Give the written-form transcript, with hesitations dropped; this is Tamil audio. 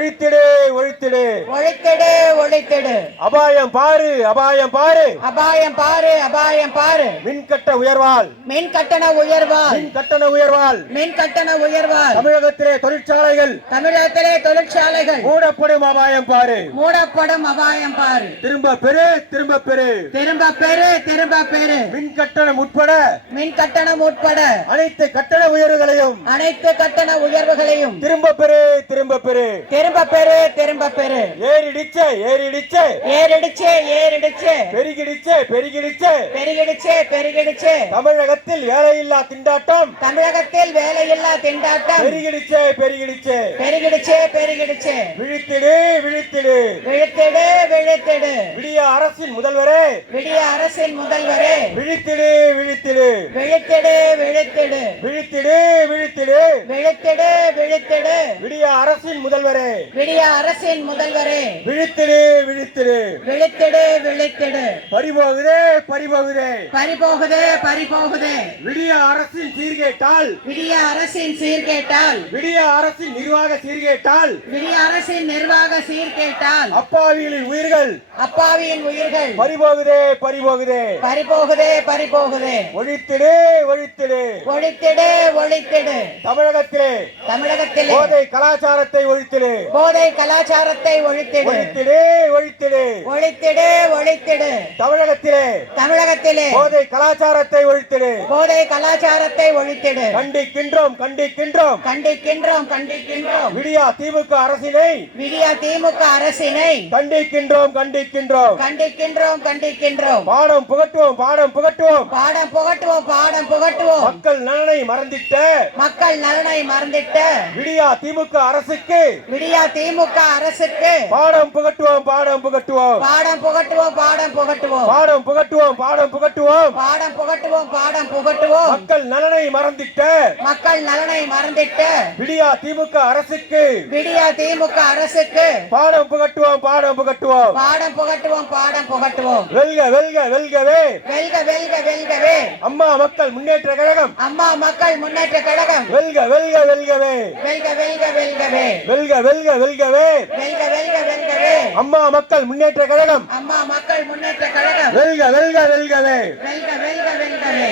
ஒழித்திடு ஒழித்திடு ஒழித்திடு ஒழித்திடு. அபாயம் பாரு அபாயம் பாரு அபாயம் பாரு அபாயம் பாரு. மின்கட்ட உயர்வால் மின் கட்டண உயர்வால் மின் கட்டண உயர்வால் மின் கட்டண உயர்வால் தமிழகத்திலே தொழிற்சாலைகள் தமிழகத்திலே தொழிற்சாலைகள் மூடப்படும் அபாயம் பாரு மூடப்படும் அபாயம் பாரு. திரும்ப பெரு திரும்ப பெரு திரும்ப பெரு திரும்ப பெரு. மின் கட்டணம் உட்பட மின் கட்டணம் உட்பட அனைத்து கட்டண உயர்வுகளையும் அனைத்து கட்டண உயர்வுகளையும் திரும்ப பெரு திரும்ப பெரு திரும்ப பெரு திரும்ப பெரு. ஏறிடிச்சே ஏறிடிச்சே ஏறிடுச்சு ஏறிடுச்சு பெருகிடிச்சே பெருகிடிச்சே பெருகிடுச்சு பெருகிடுச்சு. தமிழகத்தில் வேலையில்லா திண்டாட்டம் தமிழகத்தில் வேலையில்லா திண்டாட்டம் பெருகிடிச்சே பெருகிடிச்சே பெருகிடுச்சு பெருகிடுச்சு. விழித்திடு விழித்திடு விழித்திடு விழித்திடு. விடிய அரசின் முதல்வரே விடிய அரசின் முதல்வரே விழித்திடு விழித்திடு விழித்திடு விழித்திடு விழித்திடு விழித்திடு விழித்திடு விழித்திடு. விடிய அரசின் முதல்வரே விடிய அரசின் முதல்வரே விழித்திடு விழித்திடு விழித்திடு விழித்திடு. பறிபோகுதே பறிபோகுதே பறிபோகுதே பறிபோகுதே. விடிய அரசின் சீர்கேட்டால் விடிய அரசின் சீர்கேட்டால் விடிய அரசின் நிர்வாக சீர்கேட்டால் விடிய அரசின் நிர்வாக சீர்கேட்டால் அப்பாவிகளின் உயிர்கள் அப்பாவியின் உயிர்கள் பறிபோகுதே பறிபோகுதே பறிபோகுதே பறிபோகுதே. ஒழித்திடு ஒழித்திடு ஒழித்திடு ஒழித்திடு. தமிழகத்திலே தமிழகத்திலே போதை கலாச்சாரத்தை ஒழித்திடு போதை கலாச்சாரத்தை ஒழித்திடு ஒழித்திடு ஒழித்திடு ஒழித்திடு ஒழித்திடு. தமிழகத்திலே தமிழகத்திலே போதை கலாச்சாரத்தை ஒழித்திடு போதை கலாச்சாரத்தை ஒழித்திடு. கண்டிக்கின்றோம் கண்டிக்கின்றோம் கண்டிக்கின்றோம் கண்டிக்கின்றோம். விடியா திமுக அரசினை விடிய திமுக அரசினை கண்டிக்கின்றோம் கண்டிக்கின்றோம் கண்டிக்கின்றோம் கண்டிக்கின்றோம். பாடம் புகட்டுவோம் பாடம் புகட்டுவோம் பாடம் புகட்டுவோம் பாடம் புகட்டுவோம். மக்கள் நலனை மறந்திட்ட மக்கள் நலனை மறந்திட்ட விடியா திமுக அரசுக்கு விடிய திமுக அரசுக்கு பாடம் புகட்டுவோம் பாடம் புகட்டுவோம் பாடம் புகட்டுவோம் பாடம் புகட்டுவோம். பாடம் புகட்டுவோம் பாடம் புகட்டுவோம் பாடம் புகட்டுவோம் பாடம் புகட்டுவோம். மக்கள் நலனை மறந்திட்ட மக்கள் நலனை மறந்திட்ட விடியா திமுக அரசுக்கு விடிய திமுக அரசுக்கு பாடம் புகட்டுவோம் பாடம் புகட்டுவோம் பாடம் புகட்டுவோம் பாடம் புகட்டுவோம். வெல்க வெல்க வெல்கவே வெல்க வெல்க வெல்கவே. அம்மா மக்கள் முன்னேற்ற கழகம் அம்மா மக்கள் முன்னேற்ற கழகம் வெல்க வெல்க வெல்கவே வெல்க வெல்க வெல்கவே. வெல்க வெல்க வெல்கவே வெல்க வெல்க வெல்கவே. அம்மா மக்கள் முன்னேற்ற கழகம் அம்மா மக்கள் முன்னேற்ற கழகம் வெல்க வெல்க வெல்கவே வெல்க வெல்க வெல்கவே.